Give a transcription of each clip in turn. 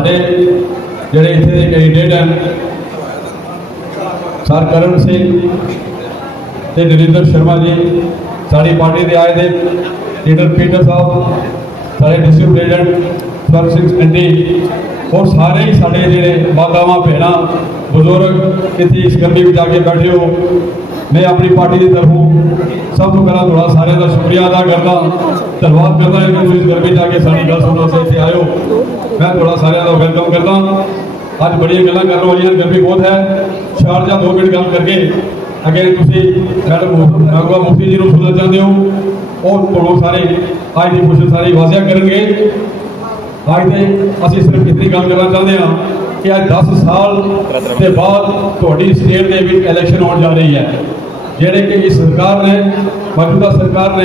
साढ़े जोड़े इतने कैंडिडेट हैं सर करण सिंह ते नरेंद्र शर्मा जी, साड़ी पार्टी के आए थे लीडर पीटर साहब, सारे डिस्ट्रिक्ट प्रेजिडेंट स्वर सिंह एंडी और सारे ही साढ़े जोड़े मातावां भैन बुजुर्ग इतने इस गर्मी में जाके बैठे हो। मैं अपनी पार्टी की तरफों सब तो पहला थोड़ा सारे का शुक्रिया अदा करता, धन्यवाद करता है कि इस गर्मी जाके सारी गल सुनने से इतने आयो। मैं थोड़ा सारे का वेलकम करता। अज बड़िया गल्लां कर रही हैं, गर्मी बहुत है, 4 या 2 मिनट गल करके अगे मैडम महबूबा मुफ्ती जी को सुनना चाहते हो और थोड़ा सारे आज की क्वेश्चन सारी वाजिया करेंगे। आज तो असं सिर्फ इतनी गल करना चाहते हैं कि आज 10 साल के बाद थोड़ी स्टेट के इलेक्शन होने जा रही है, जेडे कि इस सरकार ने मौजूदा सरकार ने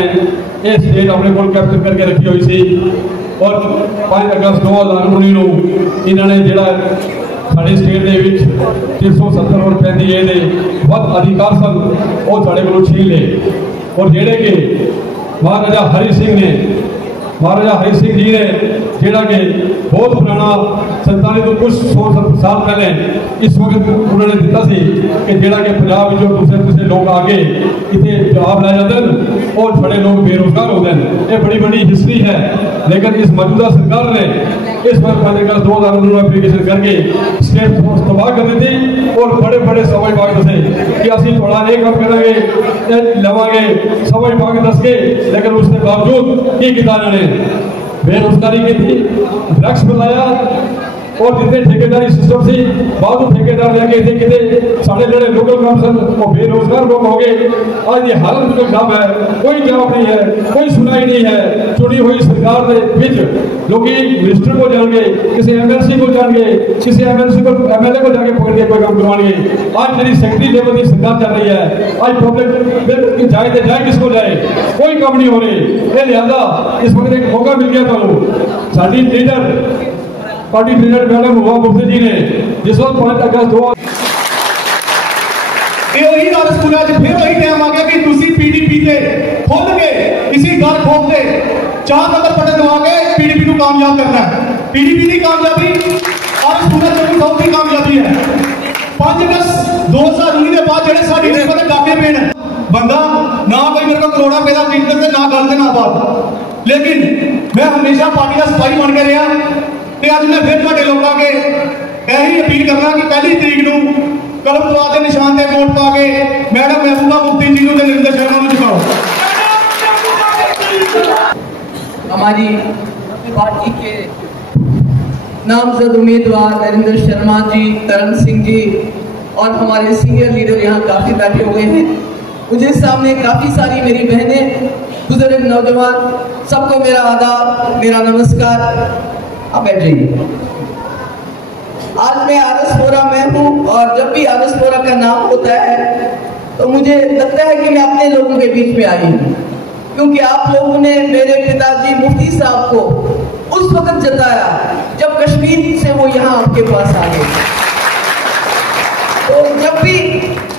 यह स्टेट अपने को कैप्चर करके रखी हुई सी और 5 अगस्त 2019 इन्होंने जोड़ा साढ़े स्टेट के 370 और 35 वध अधिकार सन वो साढ़े को छीन ले और जेडे कि महाराजा हरि सिंह जी ने जोड़ा कि बहुत पुराना 47 तो कुछ 100 साल पहले इस वक्त उन्होंने दिता सी कि जोड़ा कि पंजाब में दूसरे लोग आके इतने जवाब लै जाते हैं और बड़े लोग बेरोजगार होते हैं। ये बड़ी बड़ी हिस्ट्री है, लेकिन इस मौजूदा सरकार ने इस बार 5 अगस्त 2019 एप्लीकेशन करके स्टेट तबाह कर दी थी और बड़े बड़े समझ पाग दसे कि असं थोड़ा एक काम करेंगे लवेंगे समझ पाग दस के, लेकिन उसके बावजूद की किया इन्होंने बेरोजगारी की थी, ड्रग्स मिलाया और जितने ठेकेदारी सिस्टम से बाद ठेकेदार लगे थे कि साढ़े जोड़े लोकल काउंसिल वो बेरोजगार लोग हो गए। आज ये हालत जो खराब है, कोई जवाब नहीं है, कोई सुनाई नहीं है। चुनी हुई सरकार के लोग मिनिस्टर को जाएंगे, किसी एमएलसी को जाएंगे, किसी एमएलसी को एमएलए को जाके पकड़ के कोई काम करवाएंगे। आज मेरी सेक्रेटरी लेवल की सरकार चल रही है, आज पब्लिक जाए तो जाए किसको जाए, कोई काम नहीं हो रही। लिहाजा इस वक्त एक मौका मिल गया था साड़ी leader party president madam Mehbooba Mufti ji ने जिस वक्त 5 अगस्त 2019 फिर वही टाइम आ गया कि तुसी पीडीपी से खुद के किसी घर खोल के 4 नंबर बटन दबा के पीडीपी को कामयाब करना है। पीडीपी की कामयाबी और सूरज साउथ की कामयाबी है। 5 अगस्त 2019 के बाद जेडे साडी रिश्वत डाके पेन बंदा ना कोई मेरे को करोड़ा पैदा कीमत ना गल ते ना बात, लेकिन मैं हमेशा पार्टी का सिपाही बन के रहा। अज मैं फिर तुहाडे लोगों के यही अपील करना कि 1 तरीक को कलम तलवार के निशान से वोट पा के मैडम महबूबा मुफ्ती जी को नरेंद्र शर्मा को जिताओ। हमारी पार्टी के नामजद उम्मीदवार नरेंद्र शर्मा जी, करण सिंह जी और हमारे सीनियर लीडर यहाँ काफी बैठे हुए हैं। मुझे सामने काफी सारी मेरी बहनें, बुजुर्ग, नौजवान, सबको मेरा आदाब, मेरा नमस्कार। आप बैठ जाइए। आज मैं आरसपुरा में हूँ और जब भी आरसपुरा का नाम होता है तो मुझे लगता है कि मैं अपने लोगों के बीच में आई हूँ, क्योंकि आप लोगों ने मेरे पिताजी मुफ्ती साहब को उस वक्त जताया जब कश्मीर से वो यहाँ आपके पास आ गए। तो जब भी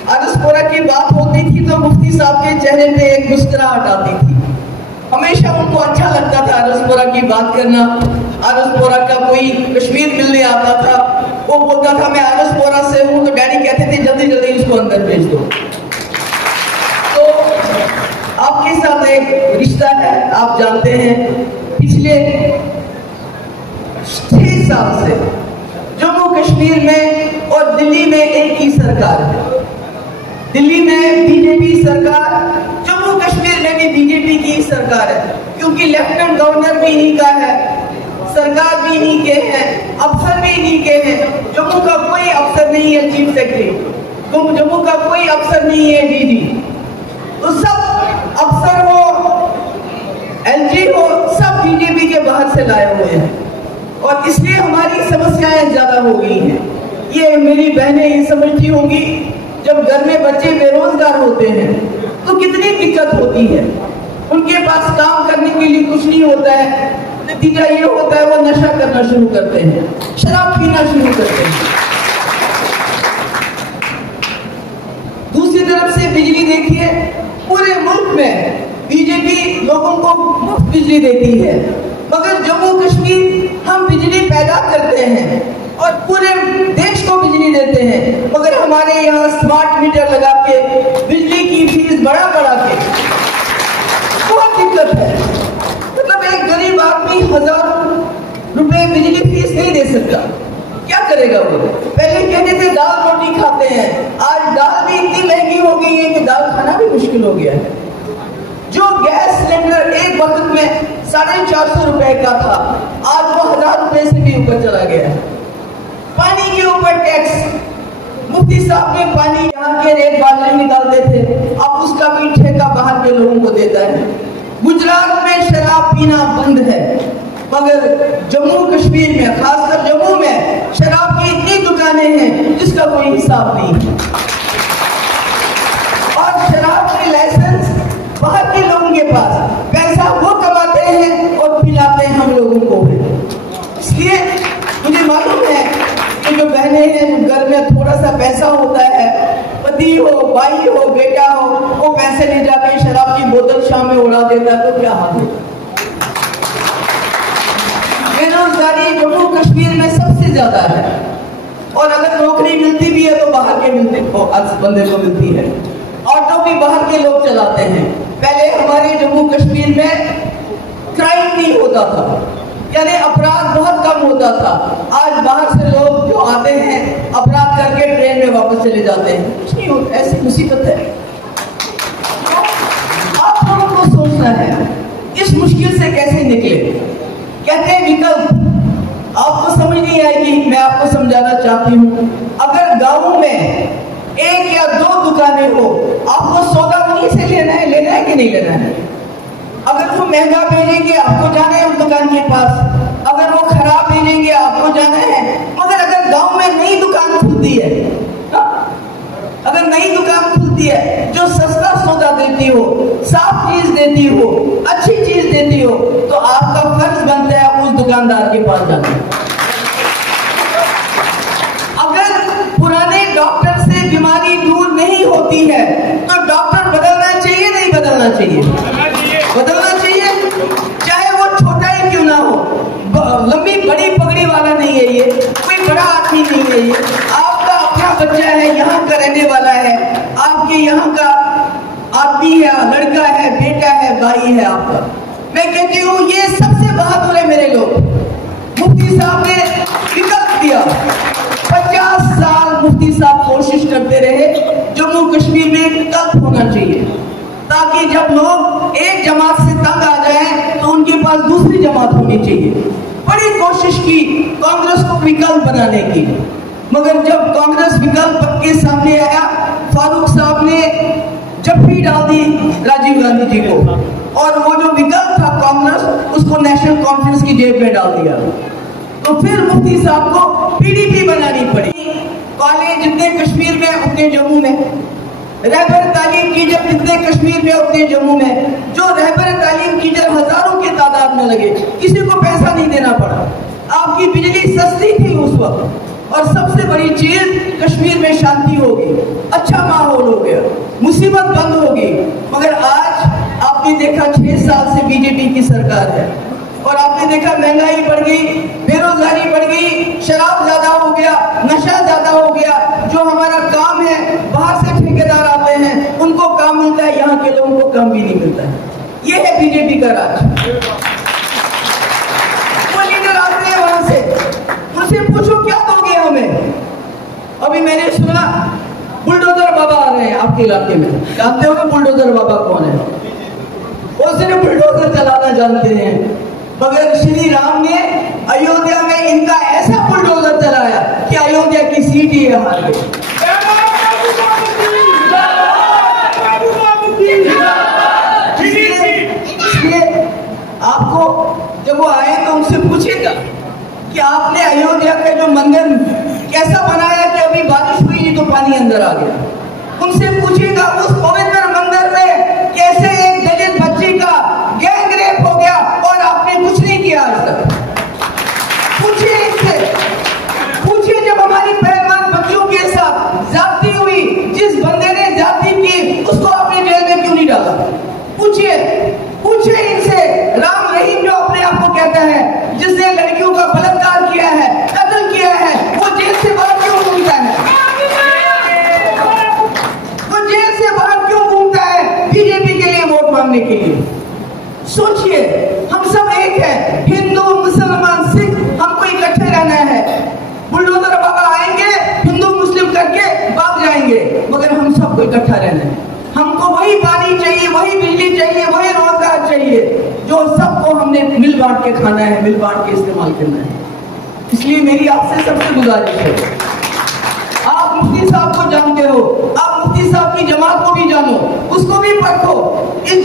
आरसपुरा की बात होती थी तो मुफ्ती साहब के चेहरे पे एक मुस्कुराहट आती थी। हमेशा उनको अच्छा लगता था आरसपुरा की बात करना। आरसपुरा का कोई कश्मीर मिलने आता था, वो बोलता था मैं आरसपुरा से हूँ, तो डैडी कहते थे जल्दी जल्दी उसको अंदर भेज दो। तो आपके साथ एक रिश्ता है, आप जानते हैं पिछले 6 साल से जम्मू कश्मीर में और दिल्ली में एक ही सरकार है। दिल्ली में बीजेपी सरकार, जम्मू कश्मीर में भी बीजेपी की सरकार है, क्योंकि लेफ्टिनेंट गवर्नर भी इन्हीं का है, सरकार भी इन्हीं के हैं, अफसर भी इन्हीं के हैं। जम्मू का कोई अफसर नहीं है चीफ सेक्रेटरी, जम्मू का कोई अफसर नहीं है डीजी, तो सब अफसर हो, एलजी हो, सब बीजेपी के बाहर से लाए हुए हैं और इसलिए हमारी समस्याएं ज्यादा हो गई हैं। ये मेरी बहनें ये समझती होंगी, जब घर में बच्चे बेरोजगार होते हैं तो कितनी दिक्कत होती है। उनके पास काम करने के लिए कुछ नहीं होता है, नतीजा ये होता है वो नशा करना शुरू करते हैं, शराब पीना शुरू करते हैं। दूसरी तरफ से बिजली देखिए, पूरे मुल्क में बीजेपी लोगों को मुफ्त बिजली देती है, मगर जम्मू कश्मीर हम बिजली पैदा करते हैं और पूरे देश को बिजली देते हैं, मगर हमारे यहाँ स्मार्ट मीटर लगा के बिजली की फीस बढ़ा के बहुत दिक्कत है। मतलब एक गरीब आदमी 1000 रुपए बिजली फीस नहीं दे सकता, क्या करेगा वो? पहले कहते थे दाल रोटी खाते हैं, आज दाल भी इतनी महंगी हो गई है कि दाल खाना भी मुश्किल हो गया है। जो गैस सिलेंडर एक वक्त में 450 रुपए का था, आज वो 1000 रुपए से भी ऊपर चला गया है। पानी के ऊपर टैक्स, मुफ्ती साहब ने पानी यहाँ के रेट बाटले निकालते थे, अब उसका भी ठेका बाहर के लोगों को देता है। गुजरात में शराब पीना बंद है, मगर जम्मू कश्मीर में, खासकर जम्मू में शराब की इतनी दुकानें हैं जिसका कोई हिसाब नहीं। और शराब के लाइसेंस बाहर के लोगों के पास, पैसा वो कमाते हैं और पिलाते हैं हम लोगों को। इसलिए मुझे मालूम है कि जो बहनें हैं, घर में थोड़ा सा पैसा होता है, पति हो, भाई हो, बेटा हो, वो पैसे ले जाके शराब की बोतल शाम में उड़ा देता है, तो क्या हाल है? बेरोजगारी जम्मू कश्मीर में सबसे ज्यादा है, और अगर नौकरी मिलती भी है तो बाहर के बंदे को मिलती है। ऑटो भी बाहर के लोग चलाते हैं। पहले हमारे जम्मू कश्मीर में क्राइम नहीं होता था, यानी अपराध बहुत कम होता था। आज बाहर से लोग जो आते हैं अपराध करके ट्रेन में वापस चले जाते हैं, कुछ नहीं होता, ऐसी मुसीबत है। आप लोगों को सोचना है इस मुश्किल से कैसे निकले। कहते हैं विकल्प, आपको समझ नहीं आएगी, मैं आपको समझाना चाहती हूँ। अगर गाँव में 1 या 2 दुकानें हो, आपको सौदा उन्हीं से लेना है कि नहीं लेना है? अगर वो महंगा बेचेंगे आपको जाना है उस दुकान के पास, अगर वो खराब बेचेंगे आपको जाना है। मगर अगर गांव में नई दुकान खुलती है, अगर नई दुकान खुलती है जो सस्ता सौदा देती हो, साफ चीज देती हो, अच्छी चीज देती हो, तो आपका फर्ज बनता है उस दुकानदार के पास जाना। अगर पुराने डॉक्टर से बीमारी दूर नहीं होती है तो डॉक्टर बदलना चाहिए नहीं बदलना चाहिए? बदलना चाहिए, चाहे वो छोटा ही क्यों ना हो, लंबी बड़ी पगड़ी वाला नहीं है ये, कोई बड़ा आदमी नहीं है ये, आपका अपना बच्चा है, यहाँ का रहने वाला है, आपके यहाँ का आदमी है, लड़का है, बेटा है, भाई है आपका। मैं कहती हूँ ये सबसे बहादुर है मेरे लोग। मुफ्ती साहब ने विकल्प दिया, 50 साल मुफ्ती साहब कोशिश करते रहे जम्मू कश्मीर में विकल्प होना चाहिए, ताकि जब लोग एक जमात से तंग आ जाएं तो उनके पास दूसरी जमात होनी चाहिए। बड़ी कोशिश की कांग्रेस को विकल्प बनाने की, मगर जब कांग्रेस विकल्प के सामने आया, फारूक साहब ने जप्पी डाल दी राजीव गांधी जी को, और वो जो विकल्प था कांग्रेस, उसको नेशनल कॉन्फ्रेंस की जेब में डाल दिया। तो फिर मुफ्ती साहब को पीडीपी बनानी पड़ी। कॉलेज जितने कश्मीर में उतने जम्मू में, रहबर तालीम टीचर जितने कश्मीर में उतने जम्मू में। जो रहबर तालीम टीचर हजारों की तादाद में लगे, किसी को पैसा नहीं देना पड़ा, आपकी बिजली सस्ती थी उस वक्त, और सबसे बड़ी चीज कश्मीर में शांति हो गई, अच्छा माहौल हो गया, मुसीबत बंद हो गई। मगर आज आपने देखा 6 साल से बीजेपी की सरकार है, और आपने देखा महंगाई बढ़ गई, बेरोजगारी बढ़ गई, शराब ज्यादा हो गया, नशा ज्यादा हो गया। जो हमारा काम है, बाहर से ठेकेदार आते हैं, उनको काम मिलता है, यहाँ के लोगों को काम भी नहीं मिलता है। ये है बीजेपी का राज। वो लीडर आते हैं वहां से, उनसे पूछो क्या दोगे हमें। अभी मैंने सुना बुलडोजर बाबा आ रहे हैं आपके इलाके में, जानते हो ना बुलडोजर बाबा कौन है? वो सिर्फ बुलडोजर चलाना जानते हैं, मगर श्री राम ने अयोध्या में इनका ऐसा बुलडोजर चलाया कि अयोध्या की सीट ही हार गई। इसलिए आपको जब वो आए तो उनसे पूछेगा कि आपने अयोध्या का जो मंदिर कैसा बनाया कि अभी बारिश हुई तो पानी अंदर आ गया। उनसे पूछेगा उस पवित्र मंदिर में कैसे एक दलित बच्ची का गैंग रेप हो गया और आपने कुछ नहीं किया आज तक। पूछिए इनसे, पूछिए जब हमारी पहलवान बच्चियों के साथ जाती हुई, जिस बंदे ने जाती की उसको आपने जेल में क्यों नहीं डाला? पूछिए, पूछिए इनसे। राम रहीम जो अपने आप को कहता है, जिसने लड़कियों का बलात्कार किया सोचिए, हम सब एक है, हिंदू मुसलमान सिख, हमको इकट्ठे रहना है। बुलडोजर बाबा आएंगे, हिंदू मुस्लिम करके भाग जाएंगे, मगर हम सबको इकट्ठा रहना है। हमको वही पानी चाहिए, वही बिजली चाहिए, वही रोजगार चाहिए, जो सबको हमने मिल बांट के खाना है, मिल बांट के इस्तेमाल करना है। इसलिए मेरी आपसे सबसे गुजारिश है, आप मुफ्ती साहब को जानते हो, आप मुफ्ती साहब की जमात को भी जानो, उसको भी पढ़ो। इस